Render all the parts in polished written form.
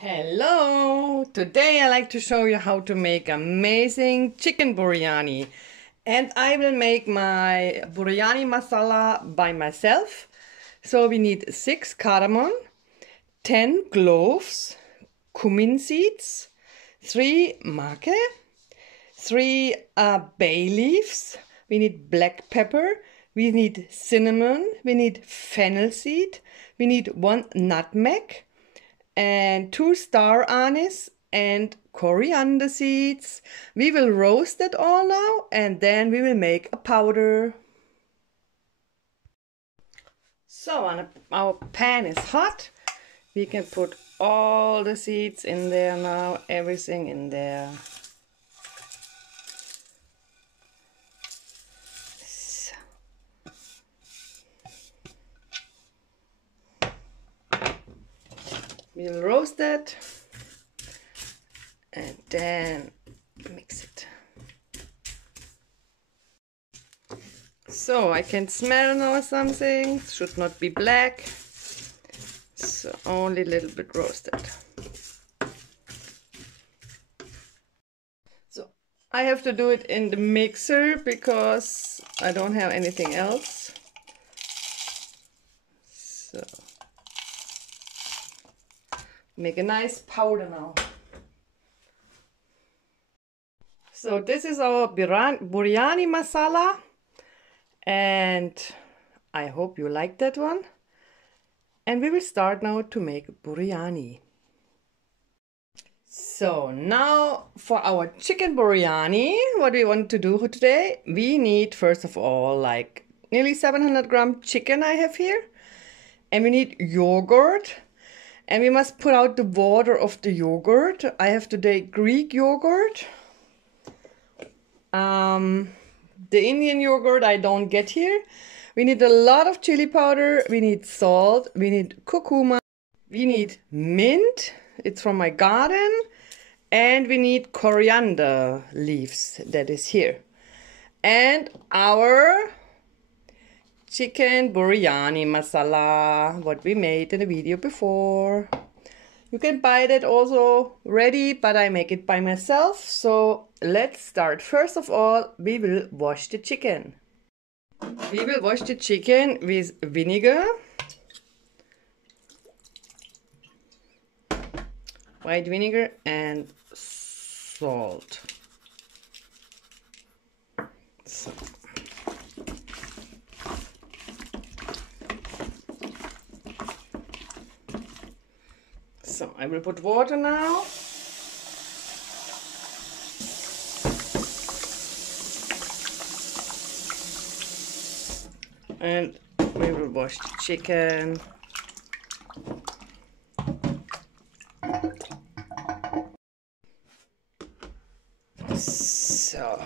Hello! Today I like to show you how to make amazing chicken biryani. And I will make my biryani masala by myself. So we need 6 cardamom, 10 cloves, cummin seeds, 3 mace, 3 bay leaves, we need black pepper, we need cinnamon, we need fennel seed, we need 1 nutmeg, and 2 star anise and coriander seeds. We will roast it all now and then we will make a powder. So our pan is hot. We can put all the seeds in there now, everything in there. We'll roast it and then mix it. So I can smell now something. It should not be black. So only a little bit roasted. So I have to do it in the mixer because I don't have anything else. So make a nice powder now. So this is our Biryani Masala, and I hope you like that one. And we will start now to make biryani. So now for our chicken biryani, what we want to do today, we need first of all like nearly 700 gram chicken I have here, and we need yogurt. And we must put out the water of the yogurt. I have today Greek yogurt. The Indian yogurt I don't get here. We need a lot of chili powder. We need salt. We need curcuma. We need mint. It's from my garden. And we need coriander leaves. That is here. And our chicken biryani masala, what we made in the video before. You can buy that also ready, but I make it by myself. So let's start. First of all, we will wash the chicken. We will wash the chicken with vinegar, white vinegar and salt. So I will put water now. And we will wash the chicken. So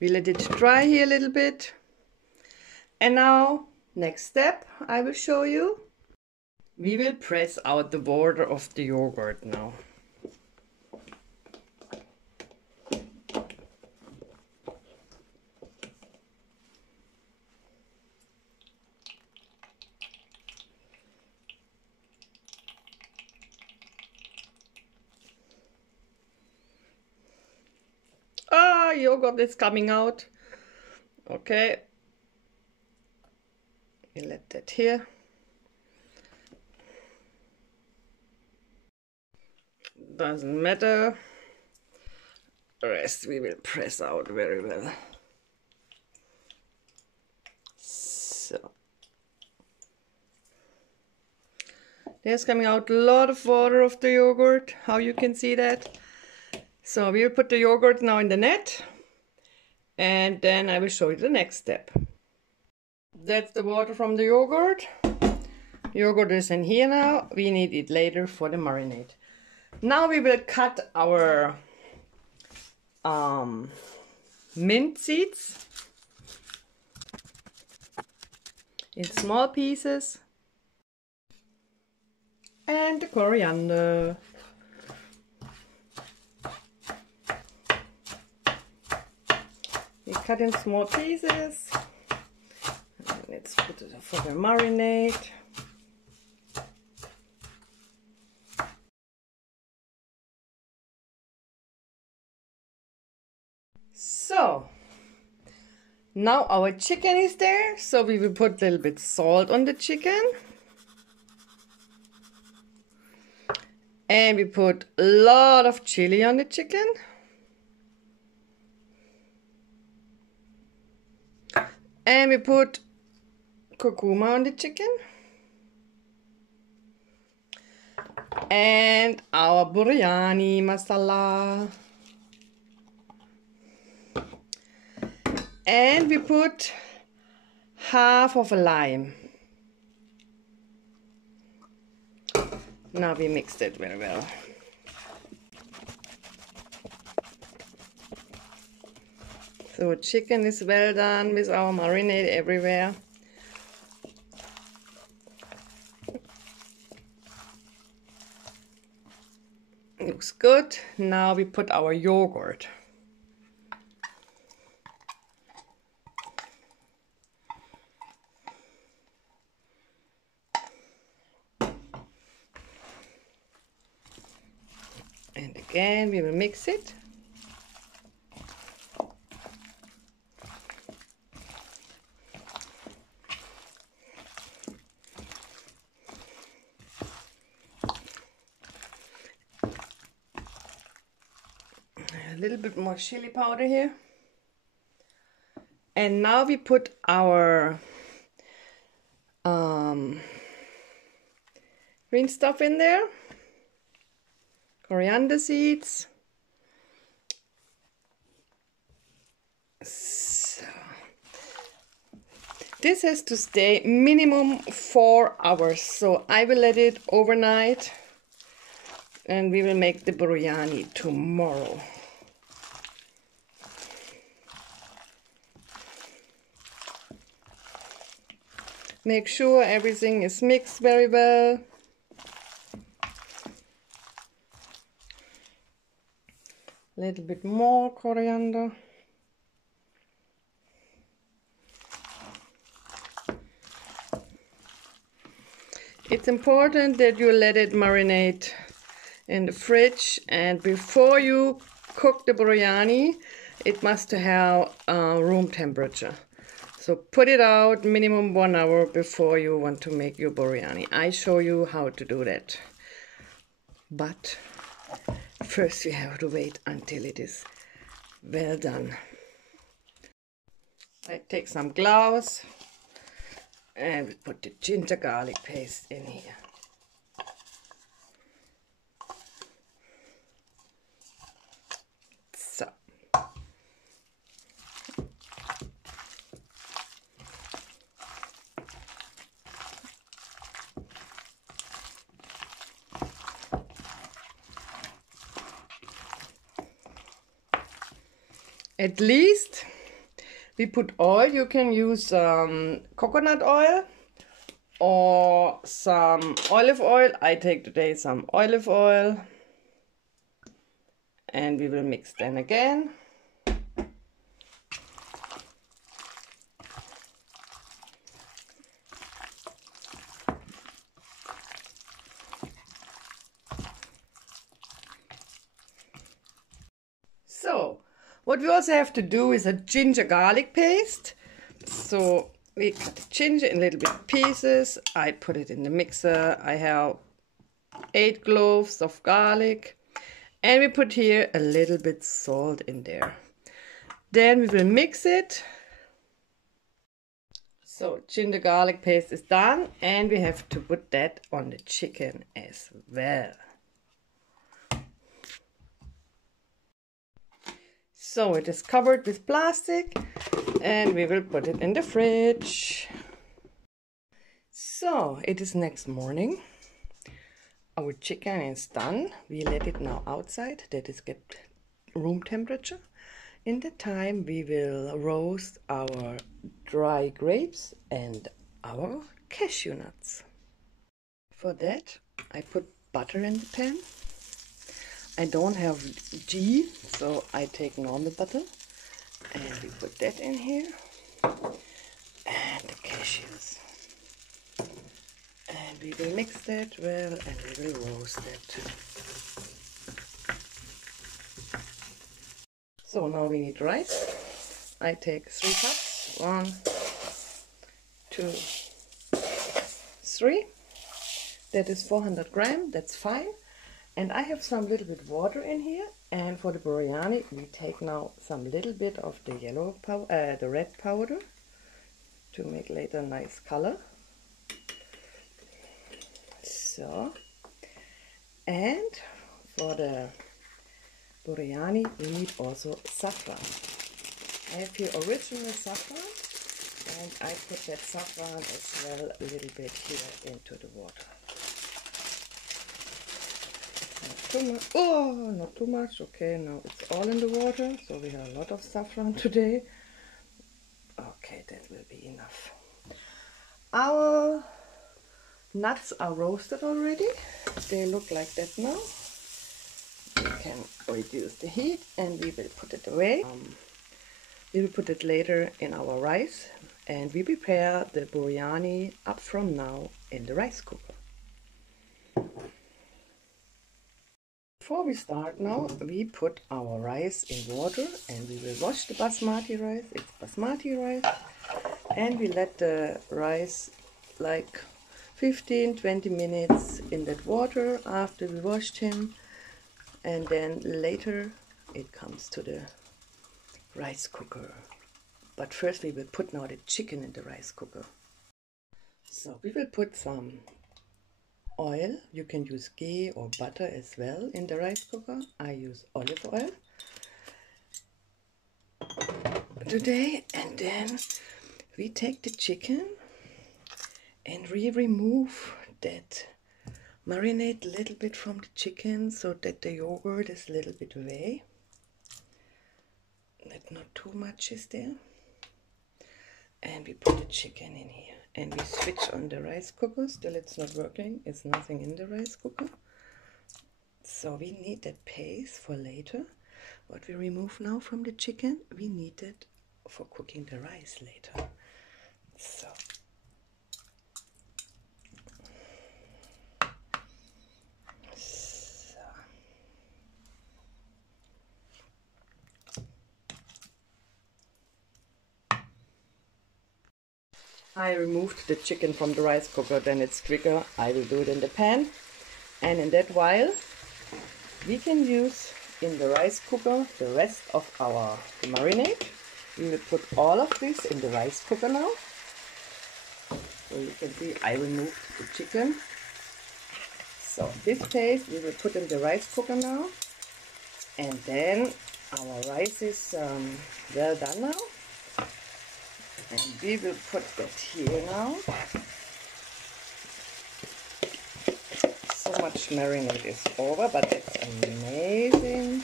we let it dry here a little bit. And now, next step I will show you. We will press out the water of the yogurt now. Ah, yogurt is coming out. Okay. We let that here. Doesn't matter. The rest we will press out very well. So there's coming out a lot of water of the yogurt. How you can see that? So we will put the yogurt now in the net, and then I will show you the next step. That's the water from the yogurt. Yogurt is in here now. We need it later for the marinade. Now we will cut our mint seeds in small pieces. And the coriander. We cut in small pieces. And it's put it for the marinade. So now our chicken is there, so we will put a little bit salt on the chicken. And we put a lot of chili on the chicken. And we put curcuma on the chicken. And our biryani masala. And we put half of a lime. Now we mix it very well. So chicken is well done with our marinade everywhere. Looks good. Now we put our yogurt. And again, we will mix it. A little bit more chili powder here. And now we put our green stuff in there. Coriander seeds. So this has to stay minimum 4 hours. So I will let it overnight and we will make the biryani tomorrow. Make sure everything is mixed very well. A little bit more coriander. It's important that you let it marinate in the fridge, and before you cook the biryani, it must have room temperature. So put it out minimum 1 hour before you want to make your biryani. I show you how to do that. But first you have to wait until it is well done. I take some gloves and we put the ginger garlic paste in here. So. At least we put oil. You can use coconut oil or some olive oil. I take today some olive oil and we will mix them again. So what we also have to do is a ginger garlic paste. So we cut the ginger in little bit pieces. I put it in the mixer. I have 8 cloves of garlic. And we put here a little bit salt in there. Then we will mix it. So ginger garlic paste is done. And we have to put that on the chicken as well. So it is covered with plastic and we will put it in the fridge. So it is next morning. Our chicken is done. We let it now outside, that is get room temperature. In the time we will roast our dry grapes and our cashew nuts. For that I put butter in the pan. I don't have ghee, so I take normal butter and we put that in here and the cashews. And we will mix that well and we will roast it. So now we need rice. I take 3 cups. 1, 2, 3. That is 400 grams. That's fine. And I have some little bit water in here. And for the biryani, we take now some little bit of the the red powder to make later a nice color. So, and for the biryani, we need also saffron. I have here original saffron, and I put that saffron as well a little bit here into the water. Not too much. Oh, not too much. Okay, now it's all in the water, so we have a lot of saffron today. Okay, that will be enough. Our nuts are roasted already. They look like that now. We can reduce the heat and we will put it away. We will put it later in our rice, and we prepare the biryani up from now in the rice cooker. Before we start now, we put our rice in water and we will wash the basmati rice. It's basmati rice. And we let the rice like 15-20 minutes in that water after we washed him. And then later it comes to the rice cooker. But first we will put now the chicken in the rice cooker. So we will put some oil. You can use ghee or butter as well in the rice cooker. I use olive oil today. And then we take the chicken and we remove that marinade a little bit from the chicken so that the yogurt is a little bit away. That not too much is there. And we put the chicken in here. And we switch on the rice cooker. Still it's not working. It's nothing in the rice cooker. So we need that paste for later. What we remove now from the chicken, we need it for cooking the rice later. So. I removed the chicken from the rice cooker, then it's quicker. I will do it in the pan. And in that while, we can use in the rice cooker the rest of our marinade. We will put all of this in the rice cooker now. So you can see I removed the chicken. So this paste we will put in the rice cooker now. And then our rice is well done now. And we will put that here now. So much marinade is over, but it's amazing.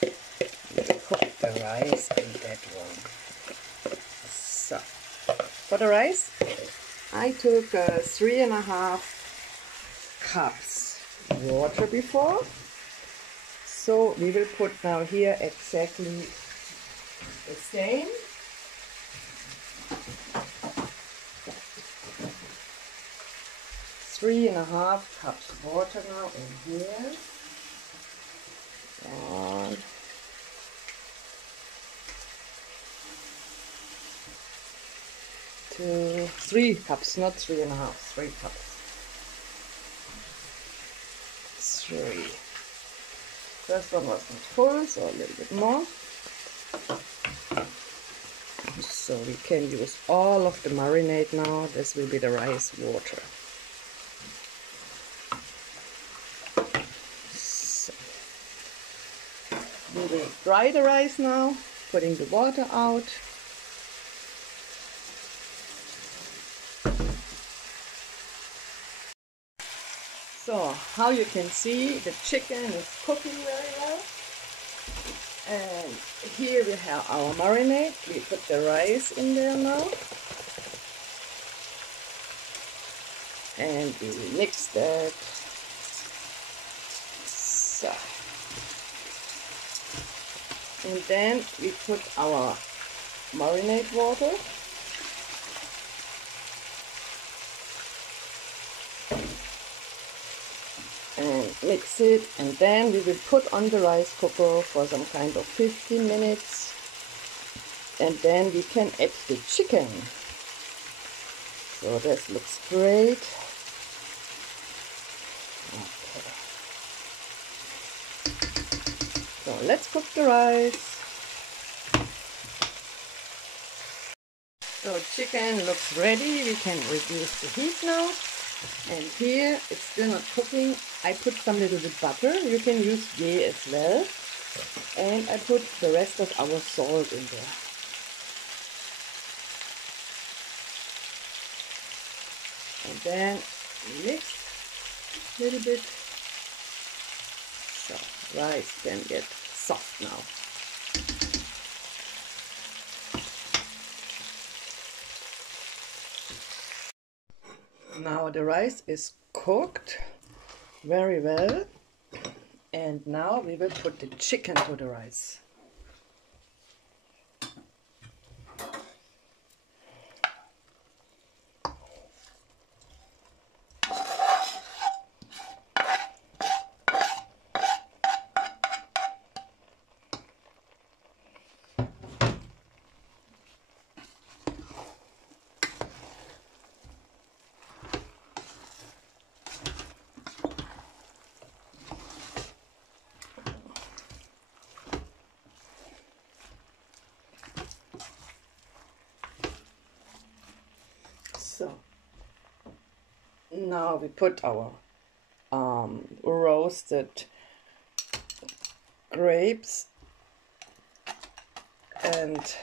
We will cook the rice in that one. So, for the rice, I took 3.5 cups water before. So we will put now here exactly the same. 3.5 cups water now in here. 1, 2, 3 cups, not 3.5, 3 cups. 3. First one was not full, so a little bit more. So we can use all of the marinade now. This will be the rice water. So we will dry the rice now, putting the water out. So, how you can see, the chicken is cooking very well. And here we have our marinade. We put the rice in there now. And we will mix that. So. And then we put our marinade water. mix it, and then we will put on the rice cooker for some kind of 15 minutes, and then we can add the chicken. So this looks great. Okay. So let's cook the rice. So chicken looks ready. We can reduce the heat now. And here it's still not cooking. I put some little bit butter. You can use ghee as well. And I put the rest of our salt in there. And then mix a little bit. So rice can get soft now. Now the rice is cooked very well, and now we will put the chicken to the rice. So now we put our roasted grapes and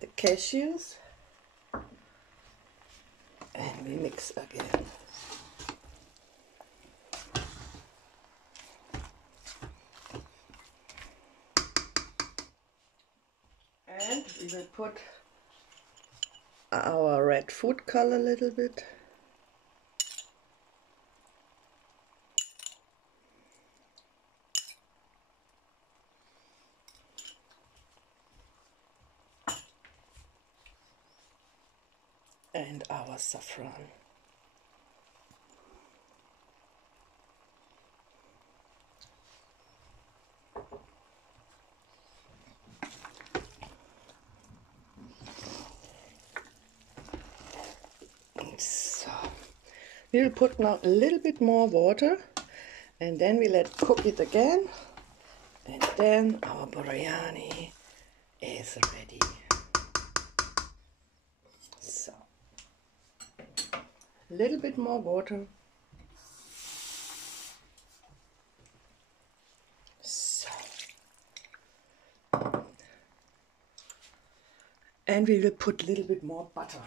the cashews, and we mix again. And we will put our red food color a little bit. And our saffron. So we will put now a little bit more water, and then we let cook it again, and then our biryani is ready. So a little bit more water. So, and we will put a little bit more butter.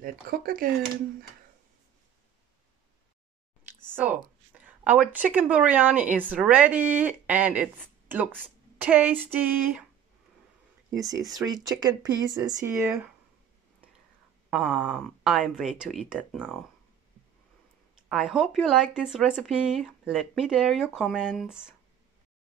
Let cook again. So our chicken biryani is ready, and it looks tasty. You see 3 chicken pieces here. I'm ready to eat that now. I hope you like this recipe. Let me know your comments.